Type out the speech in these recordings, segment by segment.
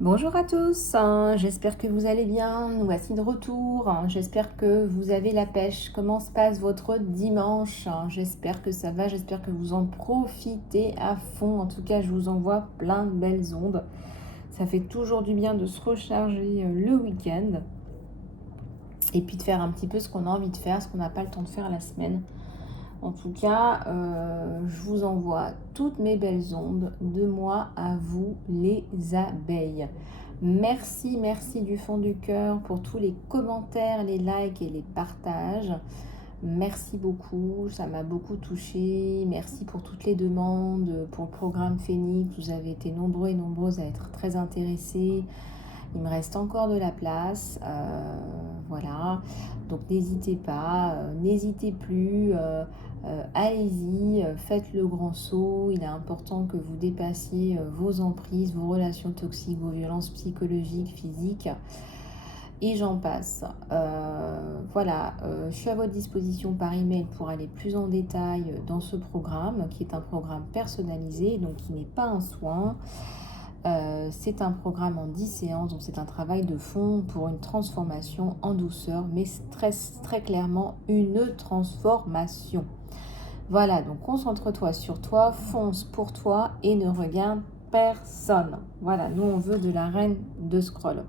Bonjour à tous, j'espère que vous allez bien, nous voici de retour, j'espère que vous avez la pêche. Comment se passe votre dimanche? J'espère que ça va, j'espère que vous en profitez à fond. En tout cas, je vous envoie plein de belles ondes. Ça fait toujours du bien de se recharger le week-end et puis de faire un petit peu ce qu'on a envie de faire, ce qu'on n'a pas le temps de faire la semaine. En tout cas, je vous envoie toutes mes belles ondes de moi à vous, les abeilles. Merci, merci du fond du cœur pour tous les commentaires, les likes et les partages. Merci beaucoup, ça m'a beaucoup touchée. Merci pour toutes les demandes, pour le programme Phoenix. Vous avez été nombreux et nombreuses à être très intéressés. Il me reste encore de la place, voilà, donc n'hésitez pas, n'hésitez plus, allez-y, faites le grand saut. Il est important que vous dépassiez vos emprises, vos relations toxiques, vos violences psychologiques, physiques, et j'en passe. Voilà, je suis à votre disposition par email pour aller plus en détail dans ce programme, qui est un programme personnalisé, donc qui n'est pas un soin. C'est un programme en 10 séances, donc c'est un travail de fond pour une transformation en douceur, mais très clairement une transformation. Voilà, donc concentre-toi sur toi, fonce pour toi et ne regarde personne. Voilà, nous on veut de la reine de scroll.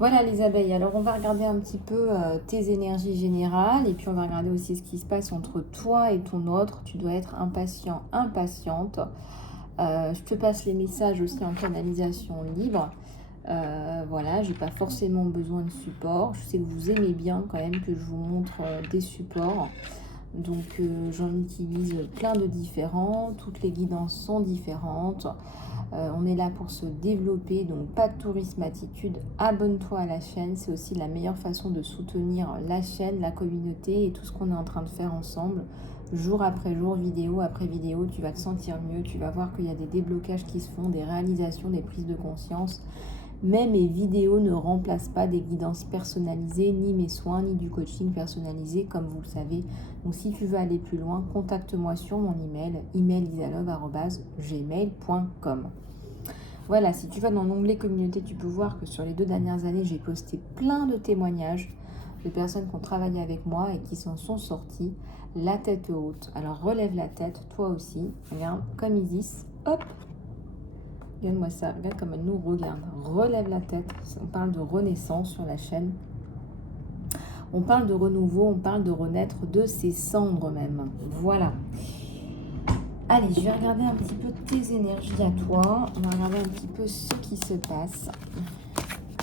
Voilà les abeilles, alors on va regarder un petit peu tes énergies générales et puis on va regarder aussi ce qui se passe entre toi et ton autre. Tu dois être impatient, impatiente. Je te passe les messages aussi en canalisation libre. Voilà, j'ai pas forcément besoin de support. Je sais que vous aimez bien quand même que je vous montre des supports. Donc j'en utilise plein de différents. Toutes les guidances sont différentes. On est là pour se développer, donc pas de tourisme-attitude. Abonne-toi à la chaîne, c'est aussi la meilleure façon de soutenir la chaîne, la communauté et tout ce qu'on est en train de faire ensemble. Jour après jour, vidéo après vidéo, tu vas te sentir mieux, tu vas voir qu'il y a des déblocages qui se font, des réalisations, des prises de conscience. Mais mes vidéos ne remplacent pas des guidances personnalisées, ni mes soins, ni du coaching personnalisé, comme vous le savez. Donc si tu veux aller plus loin, contacte-moi sur mon email, emailisalove@gmail.com. Voilà, si tu vas dans l'onglet communauté, tu peux voir que sur les 2 dernières années, j'ai posté plein de témoignages de personnes qui ont travaillé avec moi et qui s'en sont sorties la tête haute. Alors relève la tête, toi aussi. Regarde, comme Isis, hop, regarde-moi ça, regarde comme elle nous regarde. Relève la tête, on parle de renaissance sur la chaîne. On parle de renouveau, on parle de renaître de ses cendres même. Voilà. Allez, je vais regarder un petit peu tes énergies à toi. On va regarder un petit peu ce qui se passe.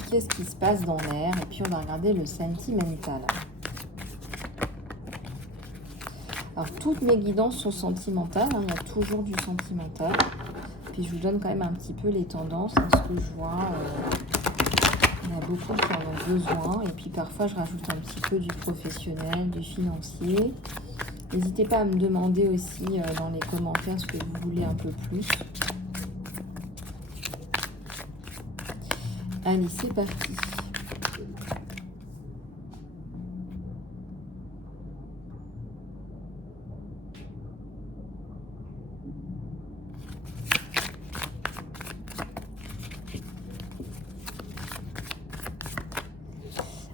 Qu'est-ce qui se passe dans l'air? Et puis on va regarder le sentimental. Alors toutes mes guidances sont sentimentales, hein, il y a toujours du sentimental. Puis je vous donne quand même un petit peu les tendances, hein, ce que je vois. Il y en a beaucoup qui en ont besoin. Et puis parfois je rajoute un petit peu du professionnel, du financier. N'hésitez pas à me demander aussi dans les commentaires ce que vous voulez un peu plus. Allez, c'est parti.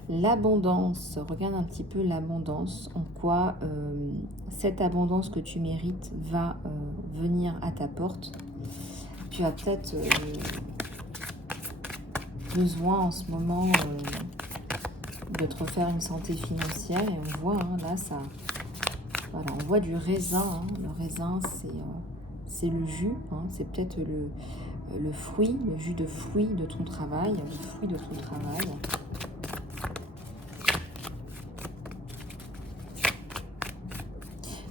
L'abondance, regarde un petit peu l'abondance, en quoi cette abondance que tu mérites va venir à ta porte. Tu as peut-être besoin en ce moment de te refaire une santé financière et on voit hein, là ça, voilà, on voit du raisin. Hein. Le raisin c'est le jus, hein, c'est peut-être le fruit, le jus de fruit de ton travail, le fruit de ton travail.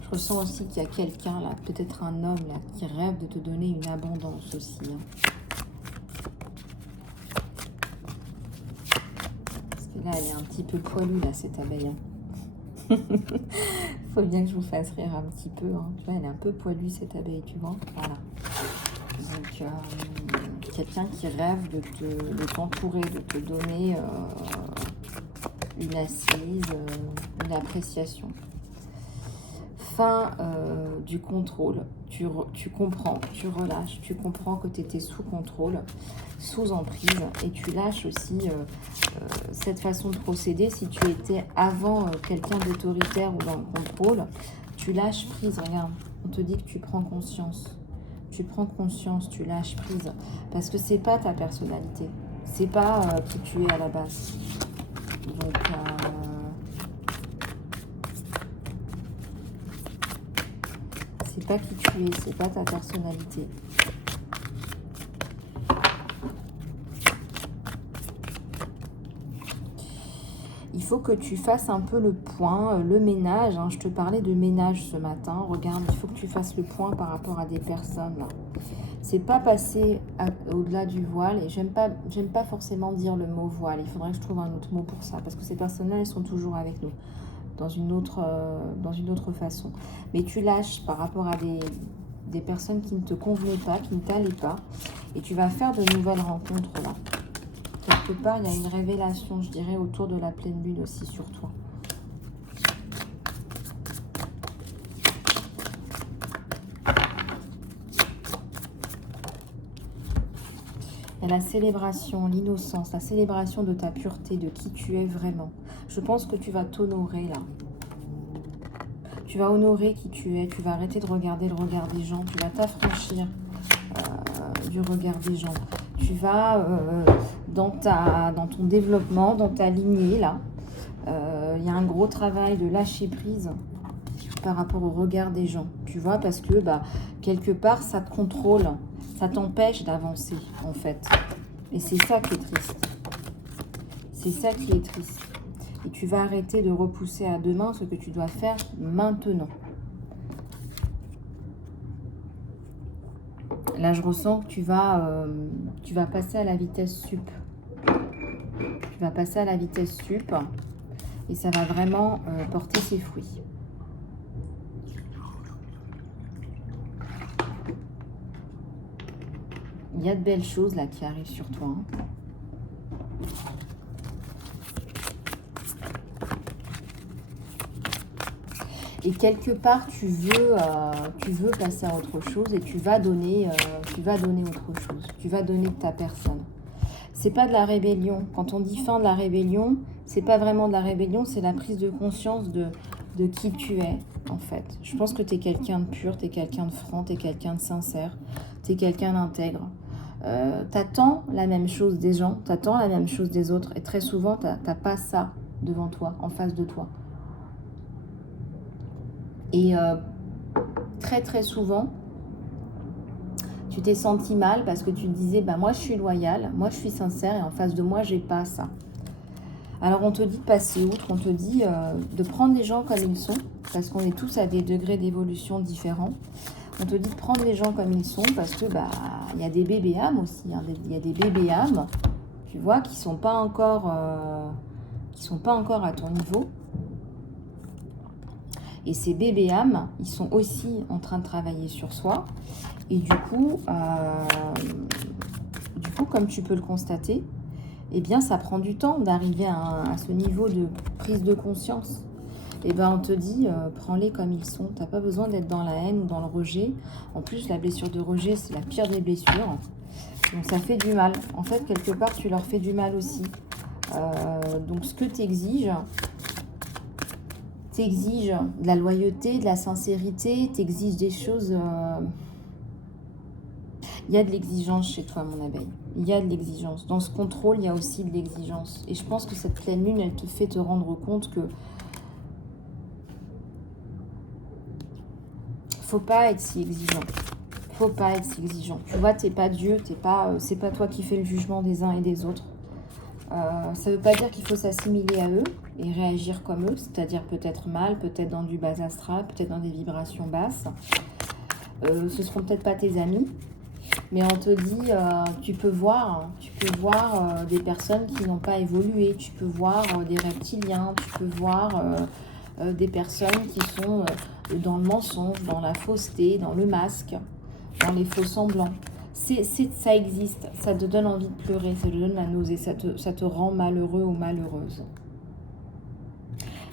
Je ressens aussi qu'il y a quelqu'un là, peut-être un homme là, qui rêve de te donner une abondance aussi. Hein. Parce que là, elle est un petit peu poilue là, cette abeille. Hein. Faut bien que je vous fasse rire un petit peu. Hein. Tu vois, elle est un peu poilue cette abeille, tu vois. Voilà. Donc, quelqu'un qui rêve de t'entourer, de te donner une assise, une appréciation. fin du contrôle. Tu comprends, tu relâches, tu comprends que tu étais sous contrôle, sous emprise, et tu lâches aussi cette façon de procéder. Si tu étais avant quelqu'un d'autoritaire ou dans le contrôle, tu lâches prise. Regarde, on te dit que tu prends conscience. Tu prends conscience, tu lâches prise. Parce que c'est pas ta personnalité. C'est pas qui tu es à la base. Donc, c'est pas qui tu es, c'est pas ta personnalité. Il faut que tu fasses un peu le point, le ménage. Hein. Je te parlais de ménage ce matin. Regarde, il faut que tu fasses le point par rapport à des personnes. C'est pas passer au-delà du voile. Et j'aime pas forcément dire le mot voile. Il faudrait que je trouve un autre mot pour ça. Parce que ces personnes-là, elles sont toujours avec nous. Dans une autre façon. Mais tu lâches par rapport à des personnes qui ne te convenaient pas, qui ne t'allaient pas. Et tu vas faire de nouvelles rencontres là. Quelque part, il y a une révélation, je dirais, autour de la pleine lune aussi sur toi. Il y a la célébration, l'innocence, la célébration de ta pureté, de qui tu es vraiment. Je pense que tu vas t'honorer là. Tu vas honorer qui tu es, tu vas arrêter de regarder le regard des gens, tu vas t'affranchir du regard des gens. Tu vas dans ton développement, dans ta lignée là, il y a un gros travail de lâcher prise par rapport au regard des gens. Tu vois, parce que quelque part ça te contrôle, ça t'empêche d'avancer en fait. Et c'est ça qui est triste. C'est ça qui est triste. Et tu vas arrêter de repousser à demain ce que tu dois faire maintenant. Là, je ressens que tu vas passer à la vitesse sup. Tu vas passer à la vitesse sup et ça va vraiment porter ses fruits. Il y a de belles choses là qui arrivent sur toi. Hein. Et quelque part, tu veux passer à autre chose et tu vas donner autre chose. Tu vas donner de ta personne. C'est pas de la rébellion. Quand on dit fin de la rébellion, c'est pas vraiment de la rébellion, c'est la prise de conscience de qui tu es, en fait. Je pense que tu es quelqu'un de pur, tu es quelqu'un de franc, tu es quelqu'un de sincère, tu es quelqu'un d'intègre. T'attends la même chose des gens, t'attends la même chose des autres. Et très souvent, t'as pas ça devant toi, en face de toi. Et très très souvent, tu t'es senti mal parce que tu te disais, moi je suis loyale, moi je suis sincère et en face de moi, j'ai pas ça. Alors on te dit de passer outre, on te dit de prendre les gens comme ils sont, parce qu'on est tous à des degrés d'évolution différents. On te dit de prendre les gens comme ils sont parce que y a des bébés âmes aussi, hein, il y a des bébés âmes, tu vois, qui sont pas encore à ton niveau. Et ces bébés âmes, ils sont aussi en train de travailler sur soi. Et du coup, comme tu peux le constater, eh bien, ça prend du temps d'arriver à ce niveau de prise de conscience. Et on te dit, prends-les comme ils sont. Tu n'as pas besoin d'être dans la haine ou dans le rejet. En plus, la blessure de rejet, c'est la pire des blessures. Donc, ça fait du mal. En fait, quelque part, tu leur fais du mal aussi. Donc, ce que tu exiges... T'exiges de la loyauté, de la sincérité, t'exiges des choses... Il y a de l'exigence chez toi, mon abeille. Il y a de l'exigence. Dans ce contrôle, il y a aussi de l'exigence. Et je pense que cette pleine lune, elle te fait te rendre compte que... Faut pas être si exigeant. Faut pas être si exigeant. Tu vois, t'es pas Dieu, c'est pas toi qui fais le jugement des uns et des autres. Ça veut pas dire qu'il faut s'assimiler à eux et réagir comme eux, c'est-à-dire peut-être mal, peut-être dans du bas astral, peut-être dans des vibrations basses. Ce seront peut-être pas tes amis, mais on te dit, tu peux voir des personnes qui n'ont pas évolué, tu peux voir des reptiliens, tu peux voir des personnes qui sont dans le mensonge, dans la fausseté, dans le masque, dans les faux semblants. Ça existe, ça te donne envie de pleurer, ça te donne la nausée, ça te rend malheureux ou malheureuse.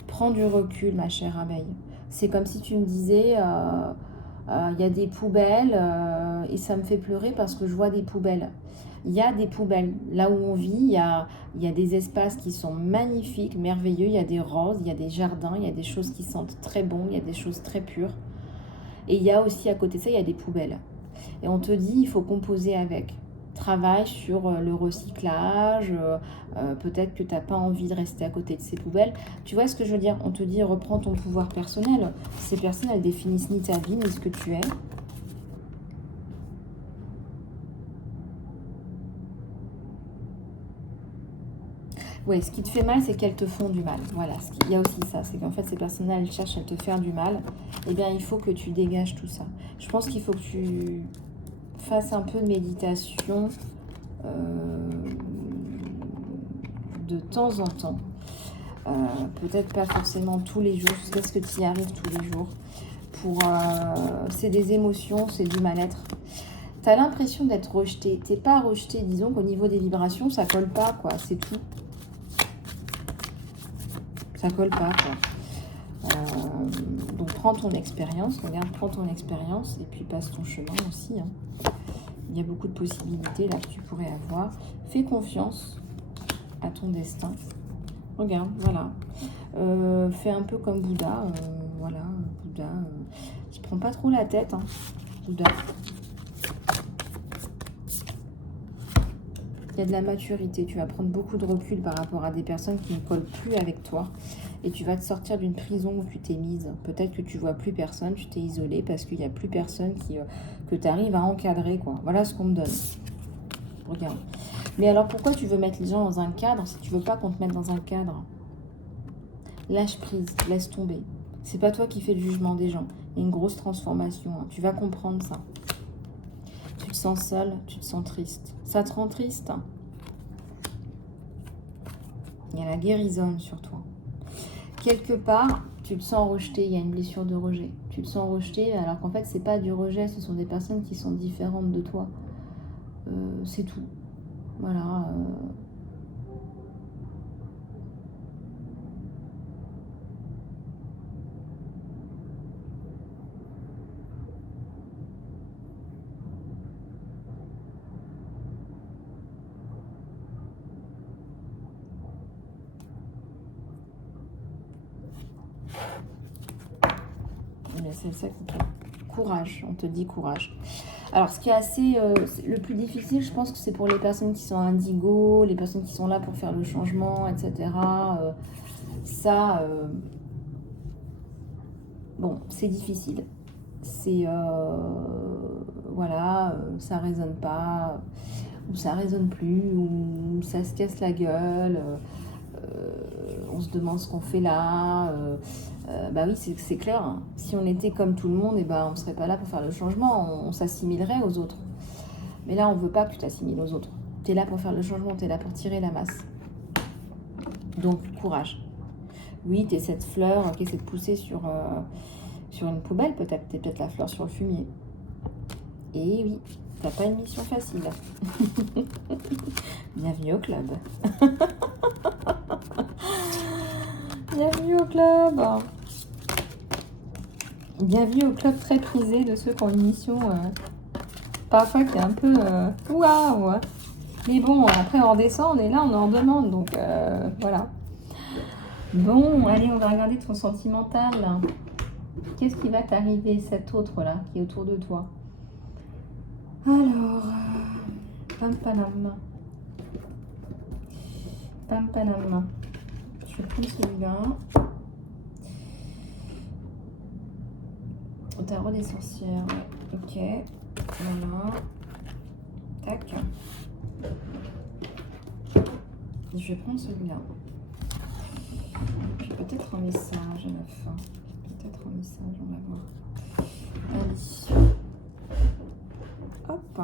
Prends du recul, ma chère abeille. C'est comme si tu me disais, il y a des poubelles et ça me fait pleurer parce que je vois des poubelles. Il y a des poubelles. Là où on vit, il y a des espaces qui sont magnifiques, merveilleux. Il y a des roses, il y a des jardins, il y a des choses qui sentent très bon, il y a des choses très pures. Et il y a aussi à côté de ça, il y a des poubelles. Et on te dit, il faut composer avec. Travaille sur le recyclage, peut-être que tu n'as pas envie de rester à côté de ces poubelles. Tu vois ce que je veux dire? On te dit, reprends ton pouvoir personnel. Ces personnes, elles définissent ni ta vie, ni ce que tu es. Ouais, ce qui te fait mal, c'est qu'elles te font du mal. Voilà, il y a aussi ça, c'est qu'en fait, ces personnes-là, elles cherchent à te faire du mal. Eh bien, il faut que tu dégages tout ça. Je pense qu'il faut que tu fasses un peu de méditation de temps en temps. Peut-être pas forcément tous les jours, jusqu'à ce que tu y arrives tous les jours. C'est des émotions, c'est du mal-être. Tu as l'impression d'être rejeté. Tu n'es pas rejeté, disons qu'au niveau des vibrations, ça colle pas, quoi, c'est tout. Ça colle pas, quoi. Donc prends ton expérience, regarde, prends ton expérience et puis passe ton chemin aussi. Hein. Il y a beaucoup de possibilités là que tu pourrais avoir. Fais confiance à ton destin. Regarde, voilà. Fais un peu comme Bouddha. Voilà, Bouddha. Qui prend pas trop la tête, hein, Bouddha. Il y a de la maturité. Tu vas prendre beaucoup de recul par rapport à des personnes qui ne collent plus avec toi. Et tu vas te sortir d'une prison où tu t'es mise. Peut-être que tu vois plus personne, tu t'es isolée parce qu'il n'y a plus personne que tu arrives à encadrer, quoi. Voilà ce qu'on me donne. Regarde. Mais alors pourquoi tu veux mettre les gens dans un cadre si tu veux pas qu'on te mette dans un cadre? Lâche prise, laisse tomber. C'est pas toi qui fais le jugement des gens. Il y a une grosse transformation. Hein. Tu vas comprendre ça. Tu te sens seul, tu te sens triste. Ça te rend triste, hein. Il y a la guérison sur toi. Quelque part, tu te sens rejeté, il y a une blessure de rejet. Tu te sens rejeté alors qu'en fait, c'est pas du rejet, ce sont des personnes qui sont différentes de toi. C'est tout. Voilà. C'est ça qui fait. Courage, on te dit courage. Alors, ce qui est assez... le plus difficile, je pense que c'est pour les personnes qui sont indigo, les personnes qui sont là pour faire le changement, etc. Bon, c'est difficile. C'est... voilà, ça résonne pas, ou ça résonne plus, ou ça se casse la gueule, on se demande ce qu'on fait là... bah oui, c'est clair. Hein. Si on était comme tout le monde, eh ben, on ne serait pas là pour faire le changement. On s'assimilerait aux autres. Mais là, on ne veut pas que tu t'assimiles aux autres. Tu es là pour faire le changement, tu es là pour tirer la masse. Donc, courage. Oui, tu es cette fleur qui essaie de pousser sur une poubelle, peut-être. Tu es peut-être la fleur sur le fumier. Et oui, tu n'as pas une mission facile. Bienvenue au club. Bienvenue au club. Bienvenue au club très prisé de ceux qui ont une mission parfois qui est un peu waouh. Mais bon, après on redescend, on est là, on en demande, donc voilà. Bon, allez, on va regarder ton sentimental. Qu'est-ce qui va t'arriver, cet autre-là, qui est autour de toi? Alors, pam panam. Pam panam. Je vais prendre celui-là. Au tarot des sorcières. Ok. Voilà. Tac. Je vais prendre celui-là. Puis peut-être un message à la fin. Peut-être un message, on va voir. Allez. Hop.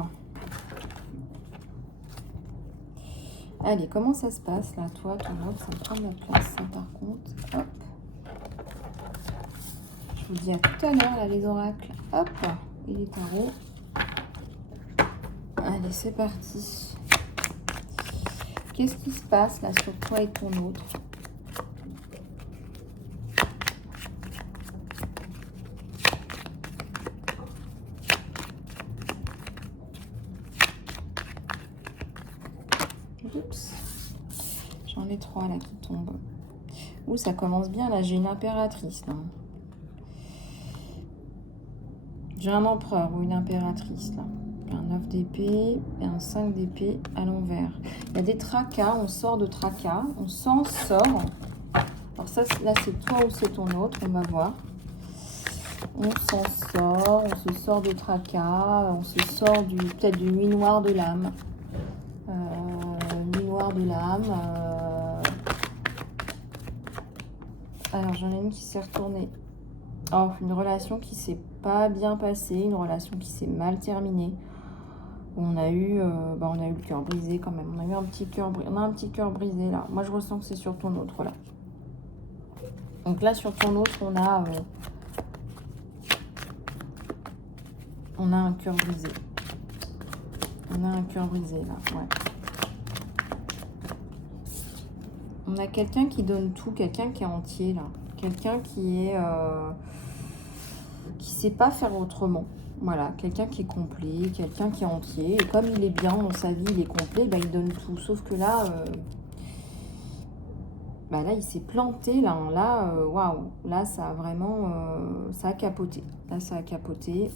Allez, comment ça se passe là? Toi, ton autre, ça me prend de la place, ça, par contre. Hop. Je vous dis à tout à l'heure, là, les oracles. Hop. Et les tarots. Allez, c'est parti. Qu'est-ce qui se passe là sur toi et ton autre? Oups. J'en ai 3 là qui tombent. Ouh, ça commence bien là, j'ai une impératrice là. J'ai un empereur ou une impératrice là. Un 9 d'épée et un 5 d'épée à l'envers. Il y a des tracas, on sort de tracas, on s'en sort. Alors ça, là c'est toi ou c'est ton autre, on va voir. On s'en sort, on se sort de tracas, on se sort peut-être du nuit noire de l'âme. Nuit noire de l'âme. Alors j'en ai une qui s'est retournée. Oh, une relation qui s'est pas bien passée, une relation qui s'est mal terminée. On a eu le cœur brisé quand même. On a eu un petit cœur brisé là. Moi je ressens que c'est sur ton autre là. Donc là sur ton autre on a un cœur brisé. On a un cœur brisé là, ouais. On a quelqu'un qui donne tout, quelqu'un qui est entier là. Quelqu'un qui sait pas faire autrement. Voilà, quelqu'un qui est complet, quelqu'un qui est entier. Et comme il est bien dans sa vie, il est complet, bah, il donne tout. Sauf que là, là il s'est planté. Là, waouh. Là, ça a vraiment... ça a capoté. Là, ça a capoté.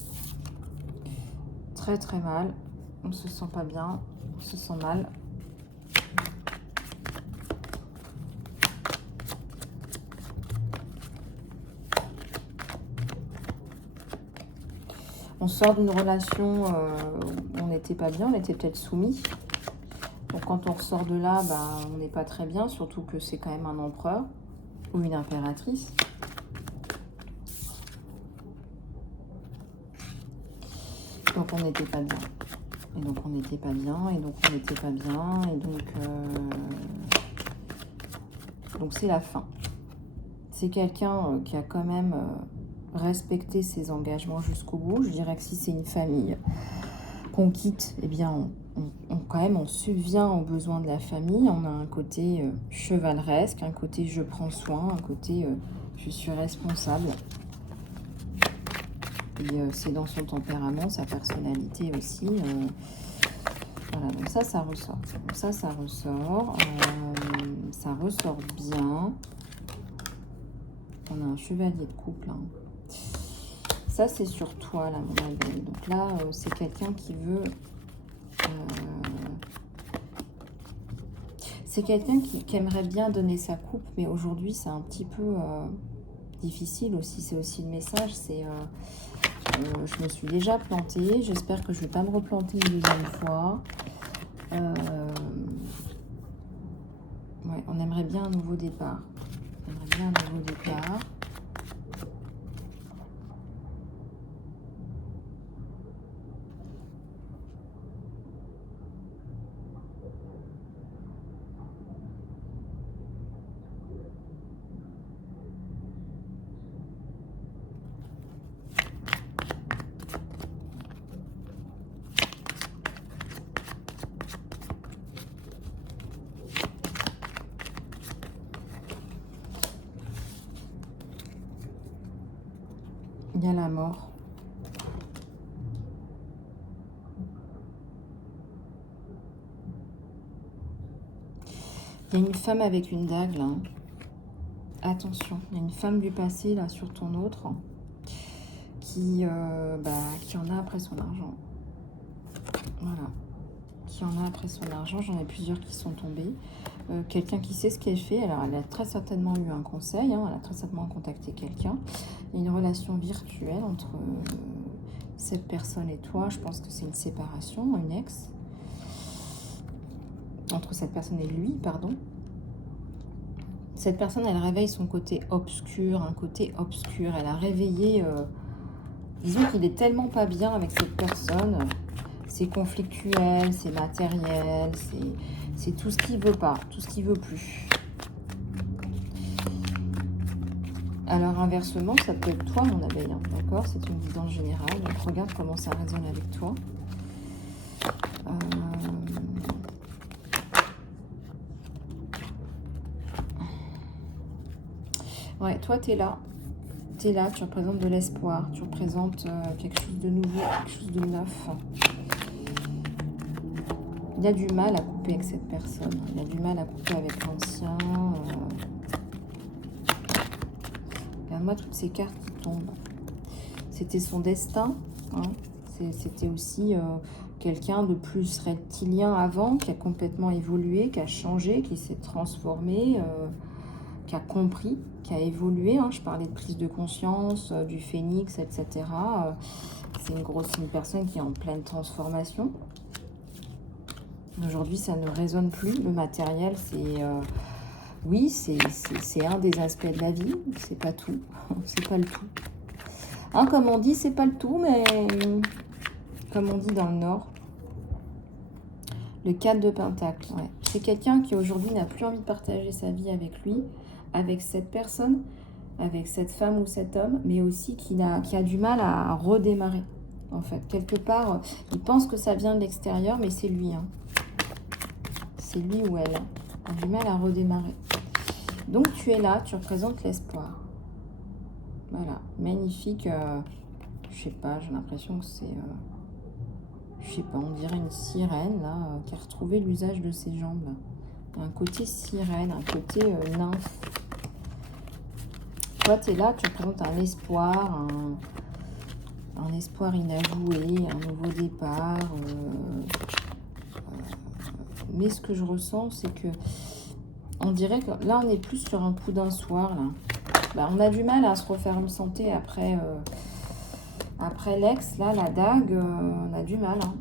Très, très mal. On se sent pas bien. On se sent mal. On sort d'une relation où on n'était pas bien, on était peut-être soumis. Donc quand on ressort de là, on n'est pas très bien, surtout que c'est quand même un empereur ou une impératrice. Donc on n'était pas bien. Et donc on n'était pas bien, et donc on n'était pas bien, et donc c'est la fin. C'est quelqu'un qui a quand même... respecter ses engagements jusqu'au bout. Je dirais que si c'est une famille qu'on quitte, eh bien, quand même, on subvient aux besoins de la famille. On a un côté chevaleresque, un côté je prends soin, un côté je suis responsable. Et c'est dans son tempérament, sa personnalité aussi. Voilà, donc ça ressort. Ça ressort. Ça ressort bien. On a un chevalier de couple, hein. Ça, c'est sur toi, là, mon belle. Donc là, c'est quelqu'un qui veut... c'est quelqu'un qui aimerait bien donner sa coupe, mais aujourd'hui, c'est un petit peu difficile aussi. C'est aussi le message, c'est... je me suis déjà plantée. J'espère que je ne vais pas me replanter une deuxième fois. Ouais, on aimerait bien un nouveau départ. On aimerait bien un nouveau départ. Il y a la mort. Il y a une femme avec une dague, là. Attention, il y a une femme du passé, là, sur ton autre, qui en a après son argent. Voilà. Qui en a après son argent. J'en ai plusieurs qui sont tombés. Quelqu'un qui sait ce qu'elle fait. Alors, elle a très certainement eu un conseil. Hein, elle a très certainement contacté quelqu'un. Il y a une relation virtuelle entre cette personne et toi. Je pense que c'est une séparation, une ex. Entre cette personne et lui, pardon. Cette personne, elle réveille son côté obscur, un côté obscur. Elle a réveillé... disons qu'il est tellement pas bien avec cette personne. C'est conflictuel, c'est matériel, c'est tout ce qu'il veut pas, tout ce qu'il veut plus. Alors inversement, ça peut être toi, mon abeille, hein, d'accord? C'est une guidance générale. Donc regarde comment ça résonne avec toi. Ouais, toi, tu es là. Tu es là, tu représentes de l'espoir, tu représentes quelque chose de nouveau, quelque chose de neuf. il a du mal à couper avec cette personne. Il a du mal à couper avec l'ancien. Regarde-moi toutes ces cartes qui tombent. C'était son destin. Hein. C'était aussi quelqu'un de plus reptilien avant, qui a complètement évolué, qui a changé, qui s'est transformé, qui a compris, qui a évolué. Hein. Je parlais de prise de conscience, du phénix, etc. C'est une personne qui est en pleine transformation. Aujourd'hui, ça ne résonne plus. Le matériel, oui, c'est un des aspects de la vie. C'est pas tout. C'est pas le tout. Hein, comme on dit, c'est pas le tout, mais comme on dit dans le Nord, le 4 de Pentacle. Ouais. C'est quelqu'un qui aujourd'hui n'a plus envie de partager sa vie avec lui, avec cette personne, avec cette femme ou cet homme, mais aussi qui a du mal à redémarrer. En fait, quelque part, il pense que ça vient de l'extérieur, mais c'est lui. Hein. C'est lui ou elle a du mal à redémarrer. Donc tu es là, tu représentes l'espoir. Voilà, magnifique. Je sais pas, j'ai l'impression que c'est... je sais pas, on dirait une sirène là, qui a retrouvé l'usage de ses jambes. Là. Un côté sirène, un côté nymphe. Toi, tu es là, tu représentes un espoir, un espoir inavoué, un nouveau départ. Mais ce que je ressens, c'est que on dirait que là, on est plus sur un coup d'un soir. Là. Bah, on a du mal à se refaire une santé après, après l'ex, là, la dague, on a du mal. Hein.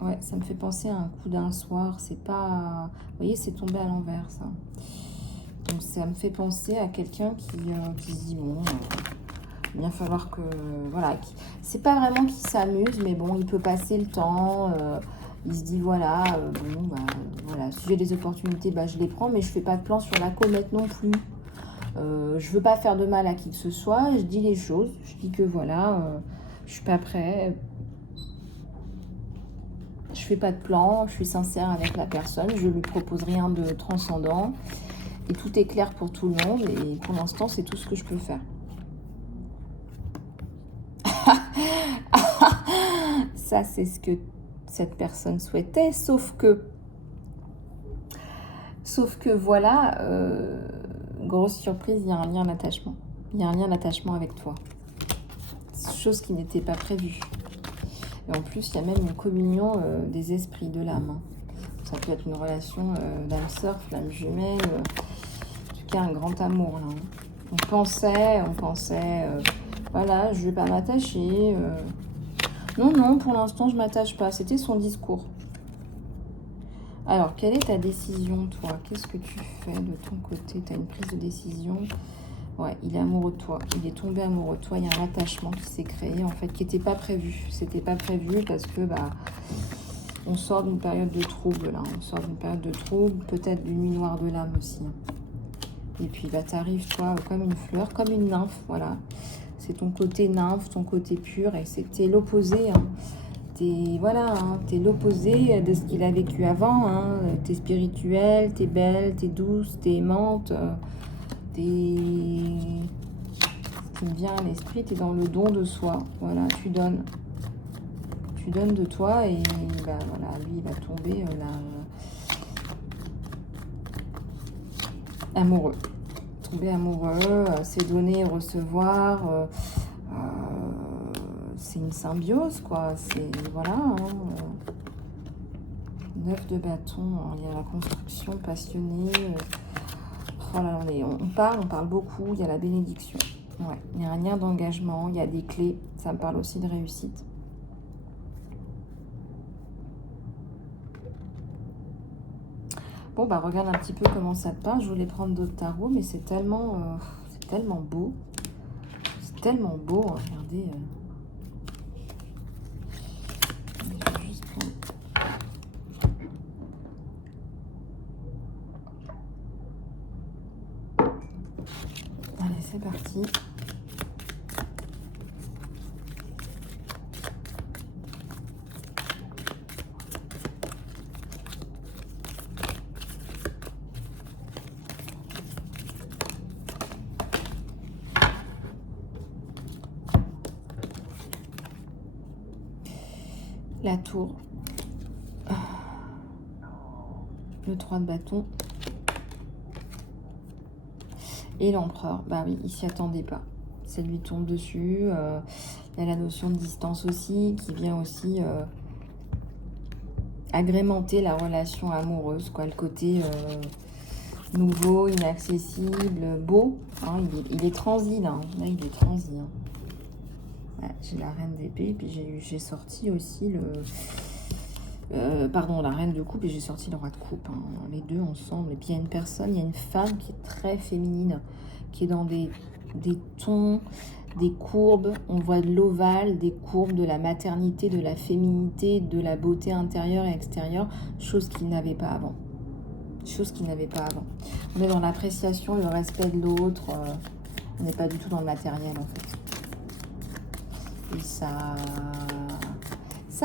Ouais, ça me fait penser à un coup d'un soir. C'est pas... Vous voyez, c'est tombé à l'envers, ça. Donc, ça me fait penser à quelqu'un qui se dit, bon, il va bien falloir que... Voilà, c'est pas vraiment qu'il s'amuse, mais bon, il peut passer le temps. Il se dit, voilà, bon, bah, voilà, si j'ai des opportunités, bah, je les prends, mais je fais pas de plan sur la comète non plus. Je veux pas faire de mal à qui que ce soit. Je dis les choses. Je dis que, voilà, je suis pas prêt. Je fais pas de plan, je suis sincère avec la personne, je lui propose rien de transcendant et tout est clair pour tout le monde et pour l'instant c'est tout ce que je peux faire. Ça c'est ce que cette personne souhaitait, sauf que voilà, grosse surprise, il y a un lien d'attachement. Il y a un lien d'attachement avec toi. Chose qui n'était pas prévue. Et en plus, il y a même une communion des esprits, de l'âme. Ça peut être une relation d'âme sœur, flamme jumelle, en tout cas un grand amour. Là. On pensait, voilà, je ne vais pas m'attacher. Non, pour l'instant, je ne m'attache pas. C'était son discours. Alors, quelle est ta décision, toi? Qu'est-ce que tu fais de ton côté? Tu as une prise de décision? Ouais, il est amoureux de toi. Il est tombé amoureux de toi. Il y a un attachement qui s'est créé, en fait, qui n'était pas prévu. C'était pas prévu parce que, bah, on sort d'une période de trouble, là. On sort d'une période de trouble, peut-être d'une nuit noire de l'âme aussi. Et puis, bah, t'arrives, toi, comme une fleur, comme une nymphe, voilà. C'est ton côté nymphe, ton côté pur, et t'es l'opposé, hein. Voilà, hein, t'es l'opposé de ce qu'il a vécu avant, hein. T'es spirituelle, t'es belle, t'es douce, t'es aimante, ce qui me vient à l'esprit, tu es dans le don de soi. Voilà, tu donnes. Tu donnes de toi et bah, voilà, lui, il va tomber là, amoureux. Tomber amoureux, c'est donner et recevoir. C'est une symbiose, quoi. C'est, voilà. Hein, 9 de bâton, il y a la construction passionnée. Oh là, on parle beaucoup, il y a la bénédiction. Ouais, il y a un lien d'engagement, il y a des clés, ça me parle aussi de réussite. Bon, bah regarde un petit peu comment ça te parle. Je voulais prendre d'autres tarots, mais c'est tellement beau. C'est tellement beau, hein, regardez. Je vais juste prendre... Allez, c'est parti. La tour. Le 3 de bâton. Et l'empereur. Bah oui, il s'y attendait pas. Ça lui tombe dessus. Il y a la notion de distance aussi, qui vient aussi agrémenter la relation amoureuse, quoi. Le côté nouveau, inaccessible, beau. Hein, il est transi, là. Là, il est transi. Hein. Ouais, j'ai la reine d'épée, puis j'ai sorti aussi le... pardon, la reine de coupe, et j'ai sorti le roi de coupe. Hein, les deux ensemble. Et puis, il y a une personne, il y a une femme qui est très féminine, qui est dans des tons, des courbes. On voit de l'ovale, des courbes, de la maternité, de la féminité, de la beauté intérieure et extérieure, chose qu'il n'avait pas avant. Chose qu'il n'avait pas avant. On est dans l'appréciation, le respect de l'autre. On n'est pas du tout dans le matériel, en fait. Et ça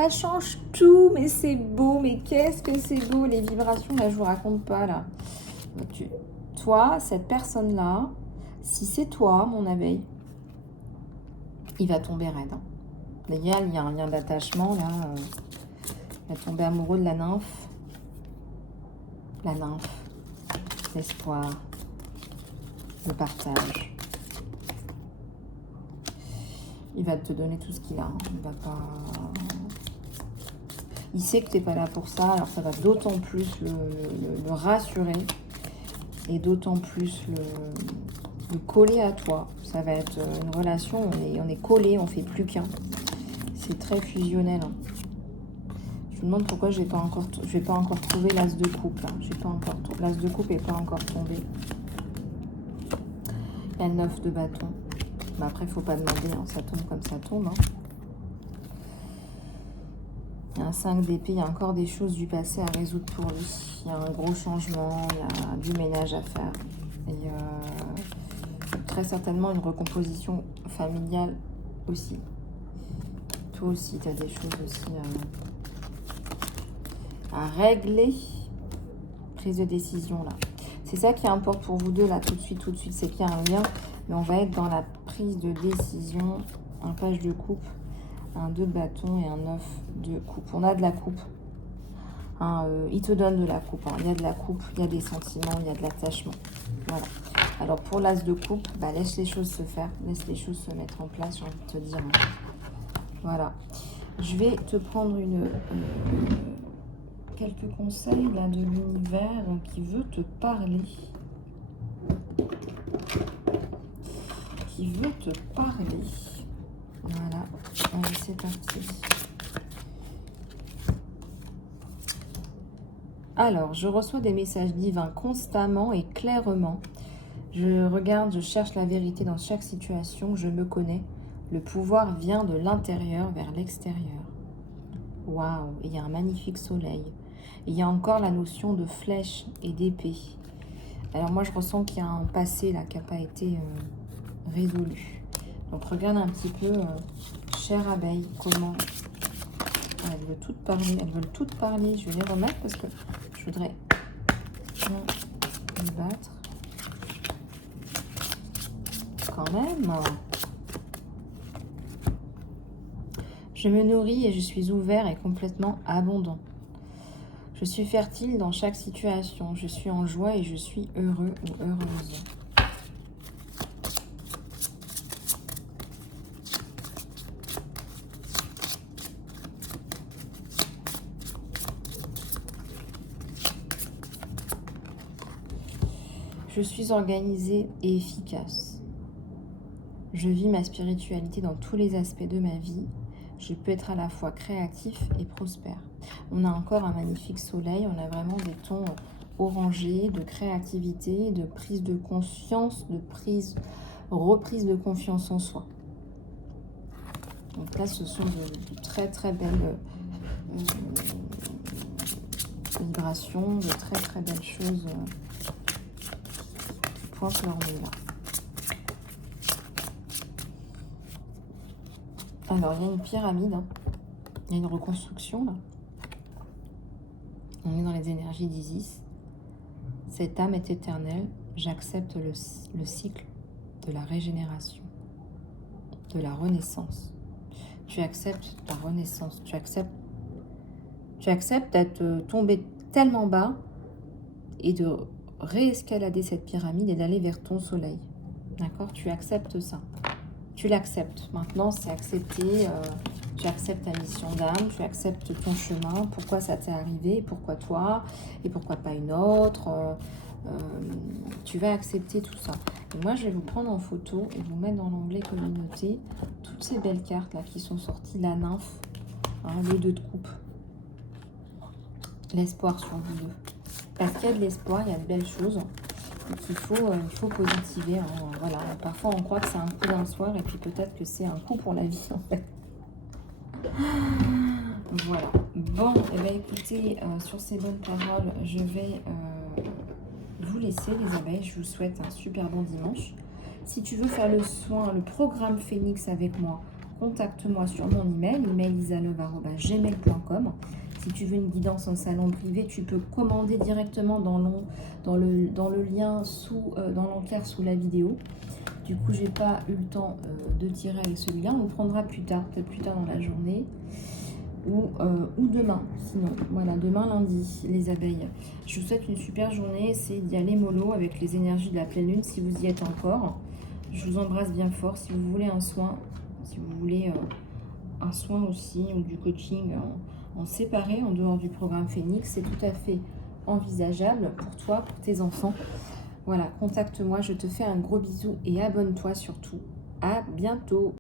change tout, mais c'est beau. Mais qu'est-ce que c'est beau, les vibrations. Là, je vous raconte pas, là. Toi, cette personne-là, si c'est toi, mon abeille, il va tomber raide. Hein. Il y a un lien d'attachement, là. Il va tomber amoureux de la nymphe. La nymphe. L'espoir. Le partage. Il va te donner tout ce qu'il a. Hein. Il va pas... Il sait que tu n'es pas là pour ça, alors ça va d'autant plus le rassurer et d'autant plus le coller à toi. Ça va être une relation, on est collé, on fait plus qu'un. C'est très fusionnel. Hein. Je me demande pourquoi je vais pas encore trouver l'as de coupe. L'as de coupe n'est pas encore tombé. Il y a le 9 de bâton. Mais après, il ne faut pas demander, hein. Ça tombe comme ça tombe. Hein. Il y a un 5 d'épée, il y a encore des choses du passé à résoudre pour lui. Il y a un gros changement, il y a du ménage à faire. Et très certainement une recomposition familiale aussi. Toi aussi, tu as des choses aussi à régler. Prise de décision, là. C'est ça qui importe pour vous deux, là, tout de suite, c'est qu'il y a un lien. Mais on va être dans la prise de décision. Un page de coupe. Un 2 de bâton et un 9 de coupe. On a de la coupe. Hein, il te donne de la coupe. Hein. Il y a de la coupe, il y a des sentiments, il y a de l'attachement. Voilà. Alors pour l'as de coupe, bah, laisse les choses se faire. Laisse les choses se mettre en place, j'ai envie de te dire. Hein. Voilà. Je vais te prendre quelques conseils là, de l'univers qui veut te parler. Qui veut te parler. Voilà, allez, c'est parti. Alors, je reçois des messages divins constamment et clairement. Je regarde, je cherche la vérité dans chaque situation. Je me connais. Le pouvoir vient de l'intérieur vers l'extérieur. Waouh, il y a un magnifique soleil. Il y a encore la notion de flèche et d'épée. Alors moi, je ressens qu'il y a un passé là qui n'a pas été résolu. Donc regarde un petit peu, chère abeille, comment elles veulent toutes parler. Je vais les remettre parce que je voudrais les battre. Quand même. Je me nourris et je suis ouvert et complètement abondant. Je suis fertile dans chaque situation. Je suis en joie et je suis heureux ou heureuse. Je suis organisée et efficace. Je vis ma spiritualité dans tous les aspects de ma vie. Je peux être à la fois créatif et prospère. On a encore un magnifique soleil. On a vraiment des tons orangés de créativité, de prise de conscience, reprise de confiance en soi. Donc là, ce sont de très très belles vibrations, de très très belles choses qui pointent leur nez là. Alors, il y a une pyramide, hein. Il y a une reconstruction, là. On est dans les énergies d'Isis. Cette âme est éternelle. J'accepte le cycle de la régénération, de la renaissance. Tu acceptes ta renaissance. Tu acceptes d'être tombé tellement bas et de réescalader cette pyramide et d'aller vers ton soleil. D'accord? Tu acceptes ça. Tu l'acceptes. Maintenant, c'est accepté. Tu acceptes ta mission d'âme, tu acceptes ton chemin, pourquoi ça t'est arrivé, pourquoi toi, et pourquoi pas une autre. Tu vas accepter tout ça. Et moi, je vais vous prendre en photo et vous mettre dans l'onglet communauté toutes ces belles cartes là qui sont sorties. La nymphe, hein, le 2 de coupe, l'espoir sur vous deux. Parce qu'il y a de l'espoir, il y a de belles choses. Donc il faut positiver. Hein, voilà. Parfois, on croit que c'est un coup d'un soir et puis peut-être que c'est un coup pour la vie en fait. Voilà. Bon, et bien écoutez, sur ces bonnes paroles, je vais vous laisser les abeilles. Je vous souhaite un super bon dimanche. Si tu veux faire le soin, le programme Phénix avec moi, contacte-moi sur mon email, emailisaloe@gmail.com. Si tu veux une guidance en salon privé, tu peux commander directement dans le lien dans l'encart sous la vidéo. Du coup, j'ai pas eu le temps de tirer avec celui-là. On le prendra plus tard, peut-être plus tard dans la journée. Ou demain, sinon. Voilà, demain lundi, les abeilles. Je vous souhaite une super journée. C'est d'y aller mollo avec les énergies de la pleine lune si vous y êtes encore. Je vous embrasse bien fort. Si vous voulez un soin, si vous voulez un soin aussi ou du coaching en séparé, en dehors du programme Phénix, c'est tout à fait envisageable pour toi, pour tes enfants. Voilà, contacte-moi, je te fais un gros bisou et abonne-toi surtout. À bientôt.